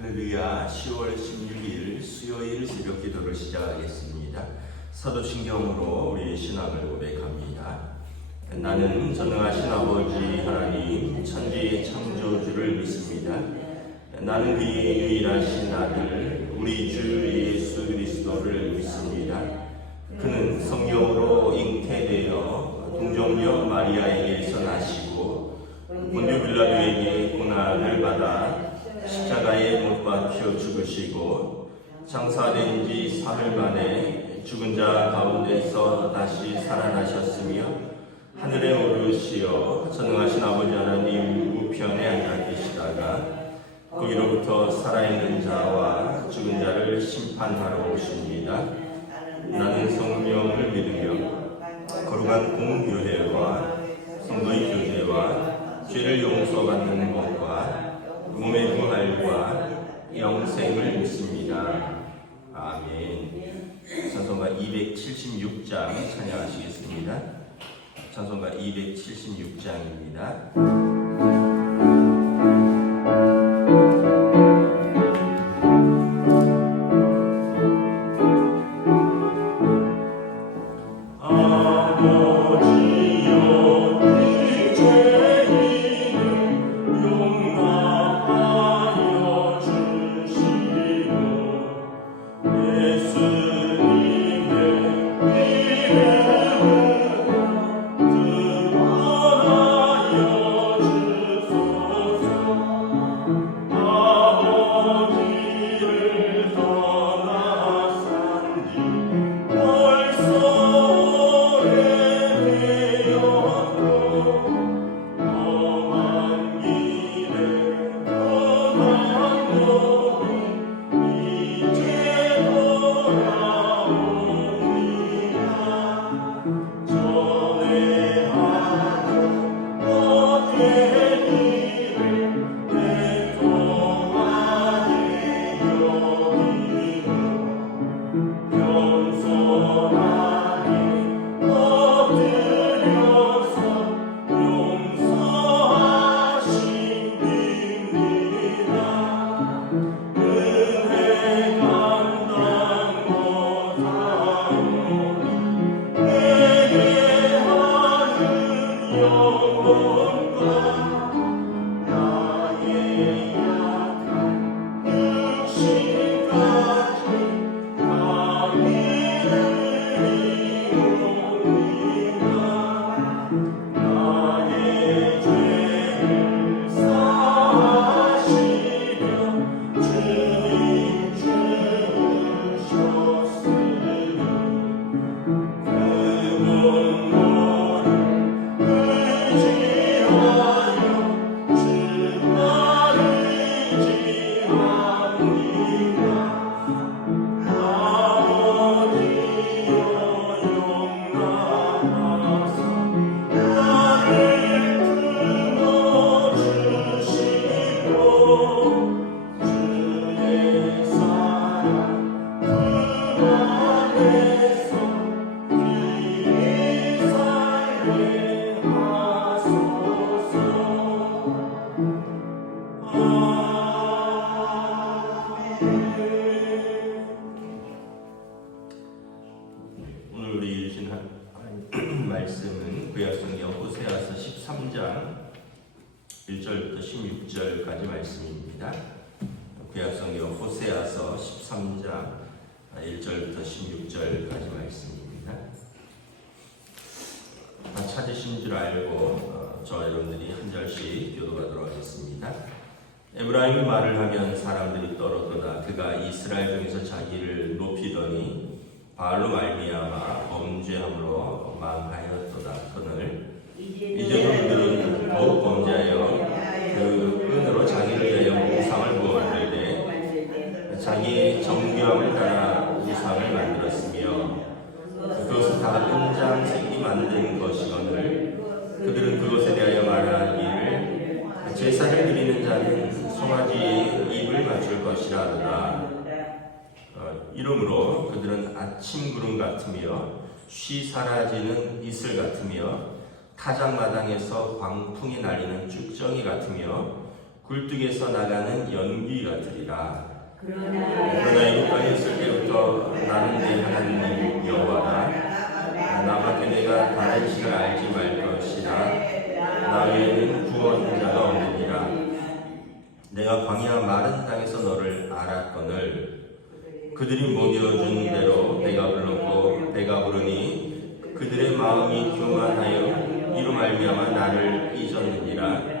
할렐루야. 10월 16일 수요일 새벽 기도를 시작하겠습니다. 사도신경으로 우리의 신앙을 고백합니다. 나는 전능하신 아버지 하나님 천지의 창조주를 믿습니다. 나는 그의 유일하신 아들 우리 주 예수 그리스도를 믿습니다. 그는 성령으로 잉태되어 동정녀 마리아에게서 나시고 본디오 빌라도에게 고난을 받아 십자가에 못 박혀 죽으시고 장사된 지 사흘 만에 죽은 자 가운데서 다시 살아나셨으며 하늘에 오르시어 전능하신 아버지 하나님 우편에 앉아 계시다가 거기로부터 살아있는 자와 죽은 자를 심판하러 오십니다. 나는 성령을 믿으며 거룩한 공교회와 성도의 교제와 죄를 용서받는 것과 몸의 부활과 영생을 믿습니다. 아멘. 찬송가 276장 찬양하시겠습니다. 찬송가 276장입니다. 말씀은 구약성경 호세아서 13장 1절부터 16절까지 말씀입니다. 구약성경 호세아서 13장 1절부터 16절까지 말씀입니다. 다 찾으신 줄 알고 저와 여러분들이 한 절씩 교도하도록 하겠습니다. 에브라임이 말을 하면 사람들이 떨어도다. 그가 이스라엘 중에서 자기를 높이더니 바알로 말미암아 범죄함으로 망하였도다. 그늘 이제 그들은 더욱 범죄하여 그 끈으로 자기를 위하여 우상을 부어들되 자기의 정교함을 따라 우상을 만들었으며 그것은 다 은장색이 만든 것이거늘 그들은 그것에 대하여 말하기를 제사를 드리는 자는 송아지의 입을 맞출 것이라 하더라. 이러므로 그들은 아침 구름 같으며 쉬 사라지는 이슬 같으며 타작마당에서 광풍이 날리는 쭉정이 같으며 굴뚝에서 나가는 연기 같으리라. 그러나 이곳까지 있을 때부터 나는 내 하나님 여호와라. 나밖에 내가 다른 신을 알지 말 것이라. 나 외에는 구원자가 없느니라. 내가 광야 마른 땅에서 너를 알았거늘 그들이 먹여준 대로 배가 불렀고 배가 부르니 그들의 마음이 교만하여 이로 말미암아 나를 잊었느니라.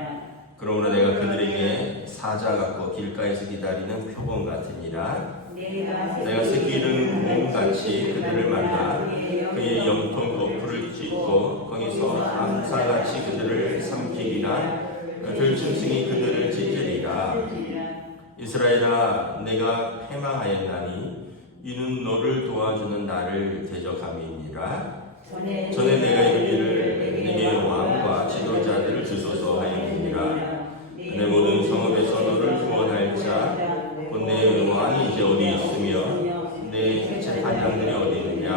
그러므로 내가 그들에게 사자 같고 길가에서 기다리는 표범 같으니라. 내가 새끼 잃은 곰같이 그들을 만나 그의 염통 거풀을 찢고 거기서 암사같이 그들을 삼키리라. 들짐승이 그들을 찢으리라. 이스라엘아, 내가 패망하였나니 이는 너를 도와주는 나를 대적함이니라. 전에 내가 이르기를 내게 왕과 지도자들을 주소서 하였느니라. 내 모든 성읍에서 너를 구원할 자 곧 내 왕이 이제 어디 있으며 내 재판장들이 어디 있느냐.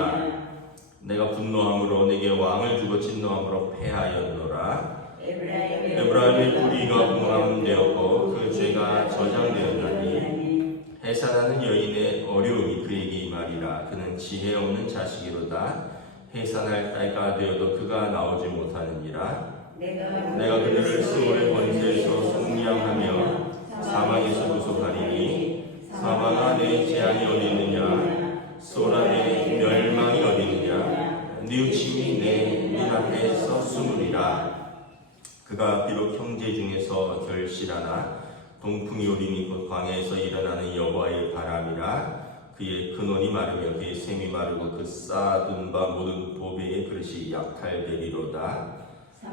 내가 분노함으로 내게 왕을 주고 진노함으로 패하였노라. 에브라임의 뿌리가 봉함되었고 그 죄가 저장되었나니 해산하는 여인의 어려움이 그에게 임하리라. 그는 지혜 없는 자식이로다. 해산할 때가 되어도 그가 나오지 못하느니라. 내가 그들을 스올의 권세에서 속량하며 사망에서 구속하리니 사망아 내 재앙이 어디 있느냐. 스올아 내 멸망이 어디 있느냐. 뉘우침이 내 눈앞에서 숨으리라. 그가 비록 형제 중에서 결실하나 동풍이 오리니 곧 광야에서 일어나는 여호와의 바람이라. 그의 근원이 마르며 그의 샘이 마르고 그 쌓아둔 바 모든 보배의 그릇이 약탈되리로다.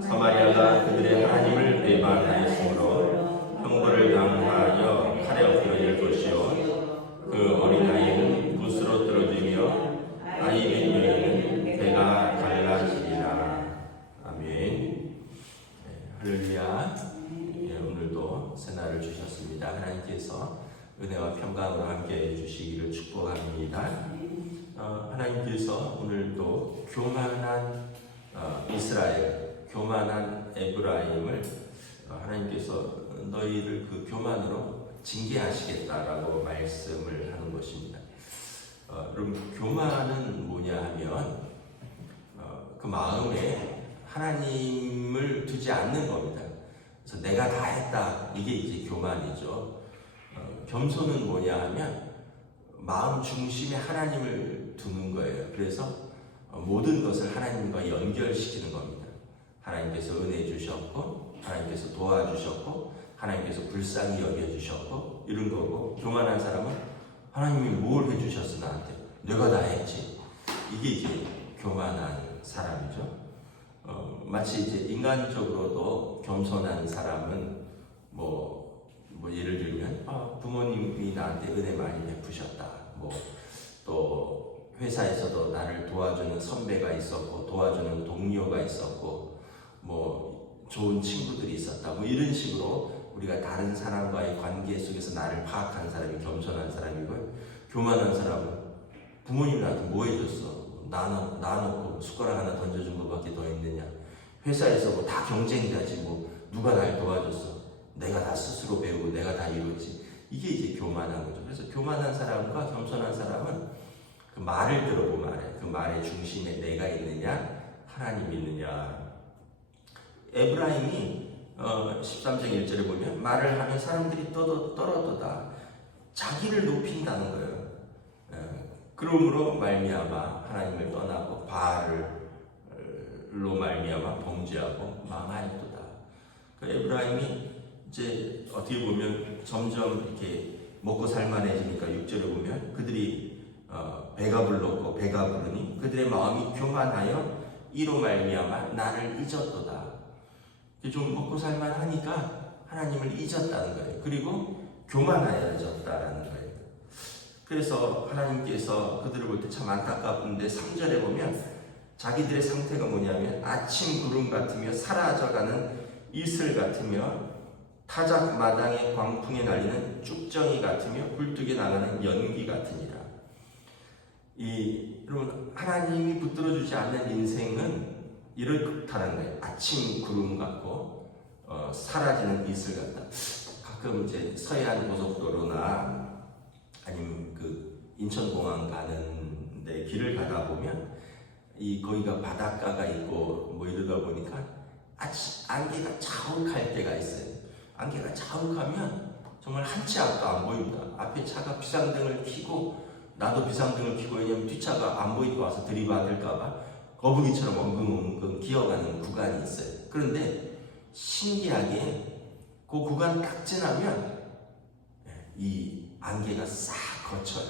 사마리아가 그들의 하나님을 배반하였으므로 형벌을 당하여 칼에 엎드러질 것이요 그 어린아이는 붓으로 떨어지며 아이 된 여인은 배가 갈라지리라. 아멘. 할렐루야. 오늘도 새날을 주셨습니다. 하나님께서 은혜와 평강으로 함께 해주시기를 축복합니다. 하나님께서 오늘도 교만한 이스라엘, 교만한 에브라임을 하나님께서 너희를 그 교만으로 징계하시겠다라고 말씀을 하는 것입니다. 여러분, 교만은 뭐냐 하면 그 마음에 하나님을 두지 않는 겁니다. 그래서 내가 다 했다, 이게 이제 교만이죠. 겸손은 뭐냐 하면 마음 중심에 하나님을 두는 거예요. 그래서 모든 것을 하나님과 연결시키는 겁니다. 하나님께서 은혜 주셨고 하나님께서 도와주셨고 하나님께서 불쌍히 여겨주셨고 이런 거고, 교만한 사람은 하나님이 뭘 해주셨어 나한테, 내가 다 했지, 이게 이제 교만한 사람이죠. 마치 이제 인간적으로도 겸손한 사람은 뭐 예를 들면 부모님이 나한테 은혜 많이 베푸셨다, 또 회사에서도 나를 도와주는 선배가 있었고 도와주는 동료가 있었고 좋은 친구들이 있었다, 이런 식으로 우리가 다른 사람과의 관계 속에서 나를 파악하는 사람이 겸손한 사람이고요. 교만한 사람은 부모님 나한테 뭐 해줬어, 나놓고 숟가락 하나 던져준 것밖에 더 있느냐, 회사에서 다 경쟁자지 누가 날 도와줬어, 내가 다 스스로 배우고 내가 다 이루었지, 이게 이제 교만한 거죠. 그래서 교만한 사람과 겸손한 사람은 그 말을 들어보면 알아요. 그 말의 중심에 내가 있느냐 하나님이 있느냐. 에브라임이 13장 1절에 보면 말을 하면 사람들이 떨어도다 자기를 높인다는 거예요. 그러므로 말미암아 하나님을 떠나고 바알로 말미암아 범죄하고 망하였도다. 그 에브라임이 이제 어떻게 보면 점점 이렇게 먹고 살만해지니까 6절에 보면 그들이 배가 불렀고 배가 부르니 그들의 마음이 교만하여 이로 말미암아 나를 잊었도다. 좀 먹고 살만하니까 하나님을 잊었다는 거예요. 그리고 교만하여졌다라는 거예요. 그래서 하나님께서 그들을 볼 때 참 안타깝은데 3절에 보면 자기들의 상태가 뭐냐면 아침 구름 같으며 사라져가는 이슬 같으며 타작 마당의 광풍에 날리는 쭉정이 같으며 굴뚝에 나가는 연기 같으니라. 여러분, 하나님이 붙들어주지 않는 인생은 이렇다는 거예요. 아침 구름 같고 사라지는 이슬 같다. 가끔 이제 서해안 고속도로나 아니면 그 인천공항 가는 데 길을 가다 보면 거기가 바닷가가 있고 뭐 이러다 보니까 안개가 자욱할 때가 있어요. 안개가 자욱하면 정말 한 치 앞도 안 보입니다. 앞에 차가 비상등을 켜고 나도 비상등을 켜고, 왜냐면 뒷차가 안 보이고 와서 들이받을까봐 거북이처럼 엉금엉금 기어가는 구간이 있어요. 그런데 신기하게 그 구간 딱 지나면 이 안개가 싹 거쳐요.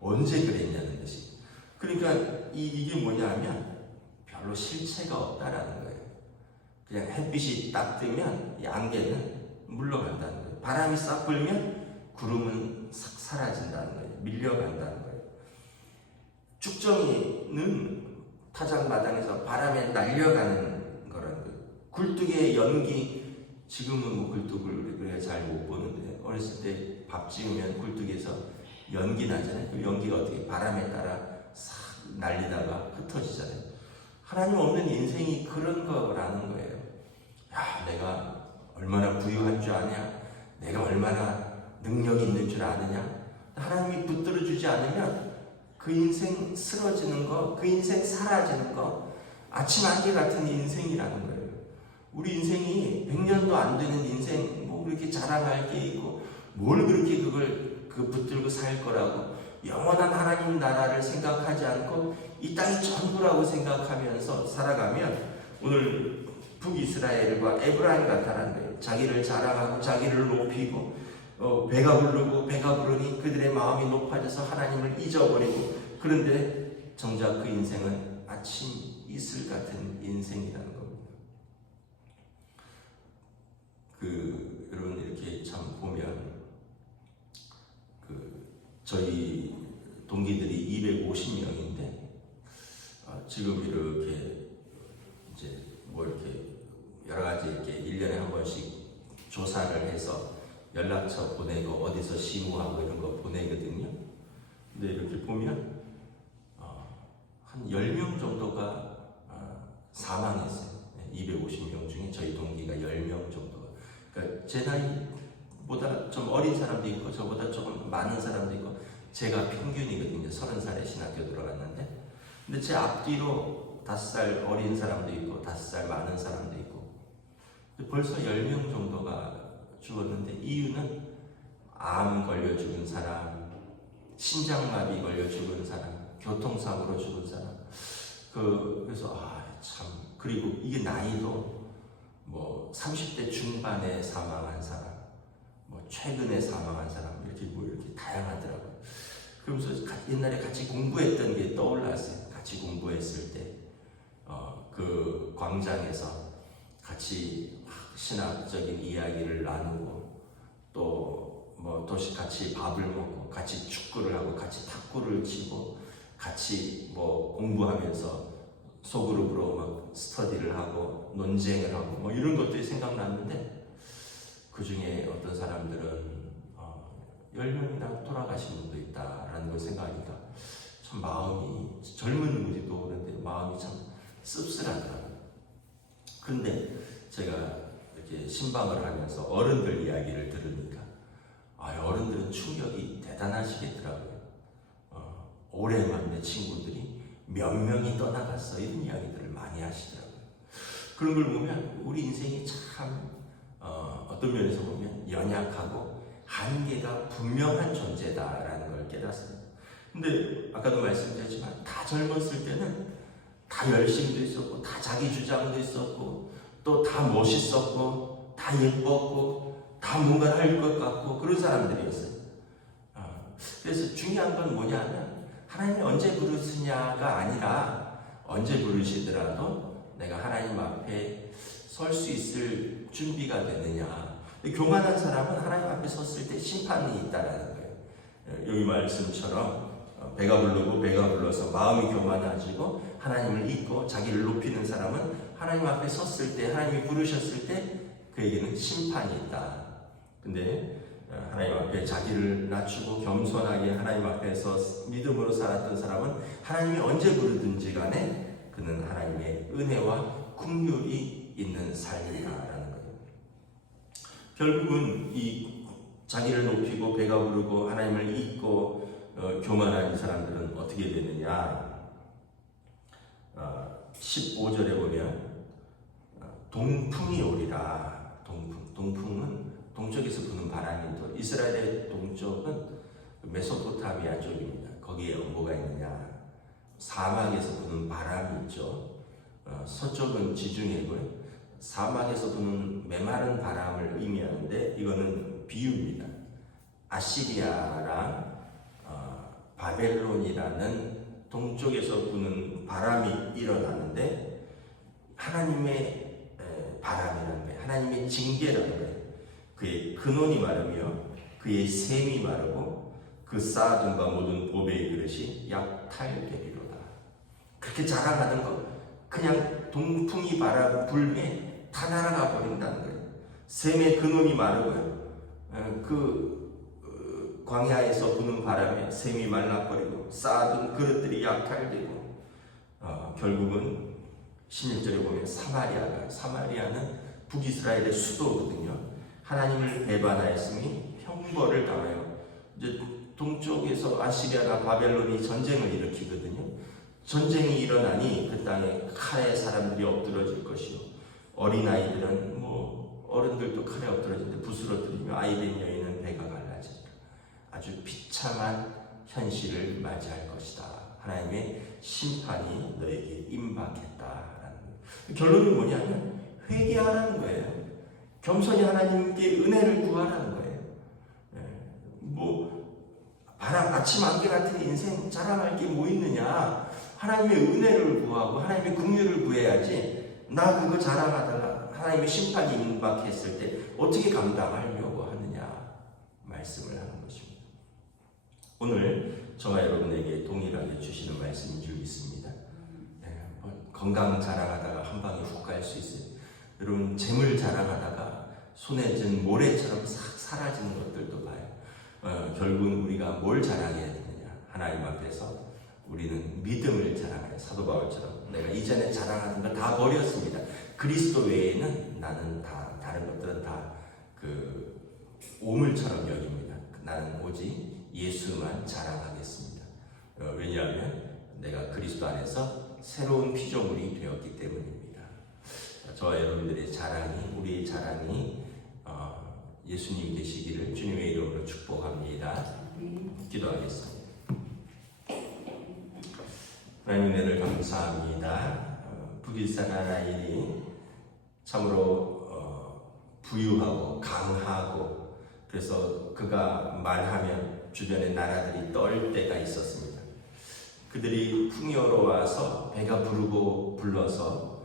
언제 그랬냐는 듯이. 그러니까 이게 뭐냐면 별로 실체가 없다라는 거예요. 그냥 햇빛이 딱 뜨면 이 안개는 물러간다는 거예요. 바람이 싹 불면 구름은 싹 사라진다는 거예요. 밀려간다는 거예요. 쭉정이는 타작마당에서 바람에 날려가는 거라는 거예요. 굴뚝의 연기, 지금은 뭐 굴뚝을 그래 잘 못 보는데 어렸을 때 밥 지으면 굴뚝에서 연기 나잖아요. 그 연기가 어떻게 바람에 따라 싹 날리다가 흩어지잖아요. 하나님 없는 인생이 그런 거라는 거예요. 야, 내가 얼마나 부유한 줄 아냐? 내가 얼마나 능력이 있는 줄 아느냐? 하나님이 붙들어주지 않으면 그 인생 쓰러지는 거, 그 인생 사라지는 거, 아침 안개 같은 인생이라는 거예요. 우리 인생이 100년도 안 되는 인생, 뭐 그렇게 자랑할 게 있고, 뭘 그렇게 그걸 붙들고 살 거라고, 영원한 하나님 나라를 생각하지 않고 이 땅이 전부라고 생각하면서 살아가면 오늘 북이스라엘과 에브라임 같다는 거예요. 자기를 자랑하고 자기를 높이고 배가 부르고 배가 부르니 그들의 마음이 높아져서 하나님을 잊어버리고, 그런데 정작 그 인생은 아침 이슬 같은 인생이라는 겁니다. 여러분 이렇게 참 보면 저희 동기들이 250명인데 지금 이렇게 이제 뭐 이렇게 여러 가지 이렇게 1년에 한 번씩 조사를 해서 연락처 보내고 어디서 시무하고 이런 거 보내거든요. 근데 이렇게 보면 한 10명 정도가 사망했어요. 250명 중에 저희 동기가 10명 정도가. 그러니까 제 나이보다 좀 어린 사람도 있고 저보다 조금 많은 사람도 있고, 제가 평균이거든요. 30살에 신학교 들어갔는데. 근데 제 앞뒤로 5살 어린 사람도 있고 5살 많은 사람도 있고, 벌써 10명 정도가 죽었는데 이유는 암 걸려 죽은 사람, 심장마비 걸려 죽은 사람, 교통사고로 죽은 사람. 그래서 참, 그리고 이게 나이도 뭐 30대 중반에 사망한 사람, 뭐 최근에 사망한 사람, 이렇게 다양하더라고요. 그러면서 옛날에 같이 공부했던 게 떠올랐어요. 같이 공부했을 때 그 광장에서 같이 신학적인 이야기를 나누고, 또 뭐 같이 밥을 먹고 같이 축구를 하고 같이 탁구를 치고 같이 뭐 공부하면서 소그룹으로 막 스터디를 하고 논쟁을 하고 뭐 이런 것들이 생각났는데, 그 중에 어떤 사람들은 10명이나 돌아가신 분도 있다라는 걸 생각하니까 참 마음이, 젊은 우리도 그런데 마음이 참 씁쓸하더라고요. 그런데 제가 이렇게 신방을 하면서 어른들 이야기를 들으니까 어른들은 충격이 대단하시겠더라고요. 올해 만내 친구들이 몇 명이 떠나갔어, 이런 이야기들을 많이 하시더라고요. 그런 걸 보면 우리 인생이 참 어떤 면에서 보면 연약하고 한계가 분명한 존재다라는 걸 깨닫습니다. 근데 아까도 말씀드렸지만 다 젊었을 때는 다 열심도 있었고 다 자기 주장도 있었고 또 다 멋있었고 다 예뻤고 다 뭔가 할 것 같고 그런 사람들이었어요. 그래서 중요한 건 뭐냐면 하나님이 언제 부르시냐가 아니라 언제 부르시더라도 내가 하나님 앞에 설 수 있을 준비가 되느냐. 교만한 사람은 하나님 앞에 섰을 때 심판이 있다라는 거예요. 여기 말씀처럼 배가 부르고 배가 불러서 마음이 교만해지고 하나님을 잊고 자기를 높이는 사람은 하나님 앞에 섰을 때, 하나님이 부르셨을 때 그에게는 심판이 있다. 근데 하나님 앞에 자기를 낮추고 겸손하게 하나님 앞에서 믿음으로 살았던 사람은 하나님이 언제 부르든지 간에 그는 하나님의 은혜와 긍휼이 있는 삶이다라는 거예요. 결국은 이 자기를 높이고 배가 부르고 하나님을 잊고 교만한 사람들은 어떻게 되느냐? 15절에 보면 동풍이 오리라. 동풍은 동쪽에서 부는 바람이죠. 이스라엘의 동쪽은 메소포타미아 쪽입니다. 거기에 뭐가 있느냐? 사막에서 부는 바람이 있죠. 서쪽은 지중해고요. 사막에서 부는 메마른 바람을 의미하는데 이거는 비유입니다. 아시리아랑 바벨론이라는 동쪽에서 부는 바람이 일어나는데 하나님의 바람이라는 거예요. 하나님의 징계라는 거예요. 그의 근원이 마르며 그의 샘이 마르고 그 쌓아둔 바 모든 보배의 그릇이 약탈되리로다. 그렇게 자랑하는 거 그냥 동풍이 불매 다 날아가 버린다는 거예요. 샘의 근원이 마르고요. 광야에서 부는 바람에 샘이 말라버리고 쌓아둔 그릇들이 약탈되고 결국은 16절에 보면 사마리아는 북이스라엘의 수도거든요. 하나님을 배반하였으니 형벌을 당하여 이제 동쪽에서 아시리아나 바벨론이 전쟁을 일으키거든요. 전쟁이 일어나니 그 땅에 칼에 사람들이 엎드러질 것이요 어린아이들은 어른들도 칼에 엎드러지는데 부스러뜨리며 아이된 여인은 배가 갈라지리라. 아주 비참한 현실을 맞이할 것이다. 하나님의 심판이 너에게 임박했다라는 거예요. 결론은 뭐냐면 회개하라는 거예요. 겸손히 하나님께 은혜를 구하라는 거예요. 아침 안개 같은 인생 자랑할 게 뭐 있느냐? 하나님의 은혜를 구하고 하나님의 긍휼을 구해야지. 나 그거 자랑하다가 하나님의 심판이 임박했을 때 어떻게 감당하려고 하느냐 말씀을 하는 것입니다. 오늘 저와 여러분에게 동일하게 주시는 말씀인 줄 믿습니다. 건강 자랑하다가 한 방에 훅 갈 수 있어요. 여러분 재물 자랑하다가 손에 든 모래처럼 싹 사라지는 것들도 봐요. 결국은 우리가 뭘 자랑해야 되느냐? 하나님 앞에서 우리는 믿음을 자랑해요. 사도 바울처럼 내가 이전에 자랑하던 걸 다 버렸습니다. 그리스도 외에는 나는 다른 것들은 다 오물처럼 여깁니다. 나는 오직 예수만 자랑하겠습니다. 왜냐하면 내가 그리스도 안에서 새로운 피조물이 되었기 때문입니다. 저와 여러분들의 자랑이, 우리의 자랑이 예수님 되시기를 주님의 이름으로 축복합니다. 기도하겠습니다. 하나님 은혜를 감사합니다. 북이스라엘이 참으로 부유하고 강하고 그래서 그가 말하면 주변의 나라들이 떨 때가 있었습니다. 그들이 풍요로워서 배가 부르고 불러서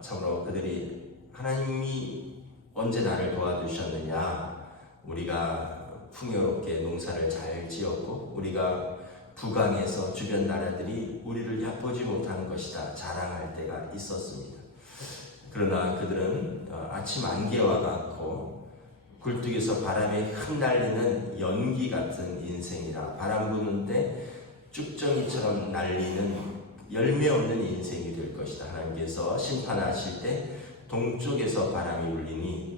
참으로 그들이 하나님이 언제 나를 도와주셨느냐, 우리가 풍요롭게 농사를 잘 지었고 우리가 부강해서 주변 나라들이 우리를 얕보지 못하는 것이다 자랑할 때가 있었습니다. 그러나 그들은 아침 안개와 같고 굴뚝에서 바람에 흩날리는 연기 같은 인생이라, 바람 부는데 쭉정이처럼 날리는 열매 없는 인생이 될 것이다. 하나님께서 심판하실 때 동쪽에서 바람이 불리니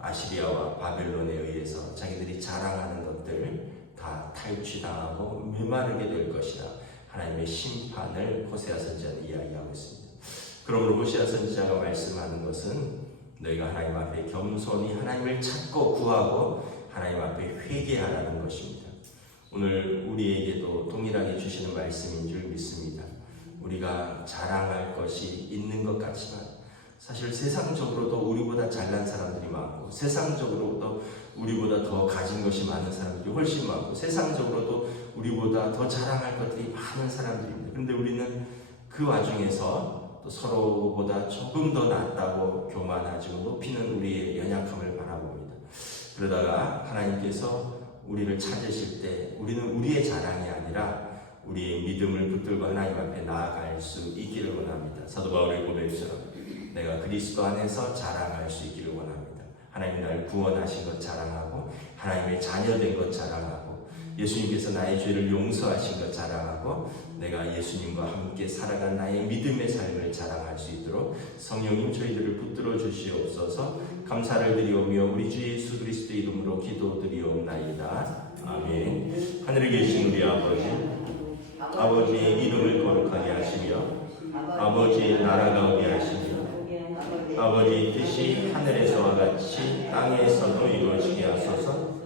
아시리아와 바벨론에 의해서 자기들이 자랑하는 것들 다 탈취당하고 메마르게 될 것이다. 하나님의 심판을 호세아 선지자는 이야기하고 있습니다. 그러므로 호세아 선지자가 말씀하는 것은 너희가 하나님 앞에 겸손히 하나님을 찾고 구하고 하나님 앞에 회개하라는 것입니다. 오늘 우리에게도 동일하게 주시는 말씀인 줄 믿습니다. 우리가 자랑할 것이 있는 것 같지만 사실 세상적으로도 우리보다 잘난 사람들이 많고 세상적으로도 우리보다 더 가진 것이 많은 사람들이 훨씬 많고 세상적으로도 우리보다 더 자랑할 것들이 많은 사람들입니다. 그런데 우리는 그 와중에서 또 서로보다 조금 더 낫다고 교만하지고 높이는 우리의 연약함을 바라봅니다. 그러다가 하나님께서 우리를 찾으실 때 우리는 우리의 자랑이 아니라 우리의 믿음을 붙들고 하나님 앞에 나아갈 수 있기를 원합니다. 사도 바울의 고백처럼 내가 그리스도 안에서 자랑할 수 있기를 원합니다. 하나님 날 구원하신 것 자랑하고 하나님의 자녀된 것 자랑하고 예수님께서 나의 죄를 용서하신 것 자랑하고 내가 예수님과 함께 살아간 나의 믿음의 삶을 자랑할 수 있도록 성령님 저희들을 붙들어 주시옵소서. 감사를 드리오며 우리 주 예수 그리스도 이름으로 기도드리옵나이다. 아멘. 하늘에 계신 우리 아버지의 이름을 거룩하게 하시며 아버지의 나라가 오게 하시며 아버지의 뜻이 하늘에서와 같이 땅에서도 이루어지게 하소서.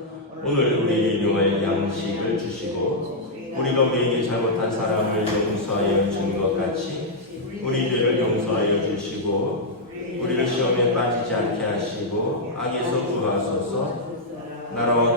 오늘 우리에게 일용할 양식을 주시고 우리가 우리에게 잘못한 사람을 용서하여 준 것 같이 우리 죄를 용서하여 주시고 우리를 시험에 빠지지 않게 하시고 악에서 구하소서. 나라와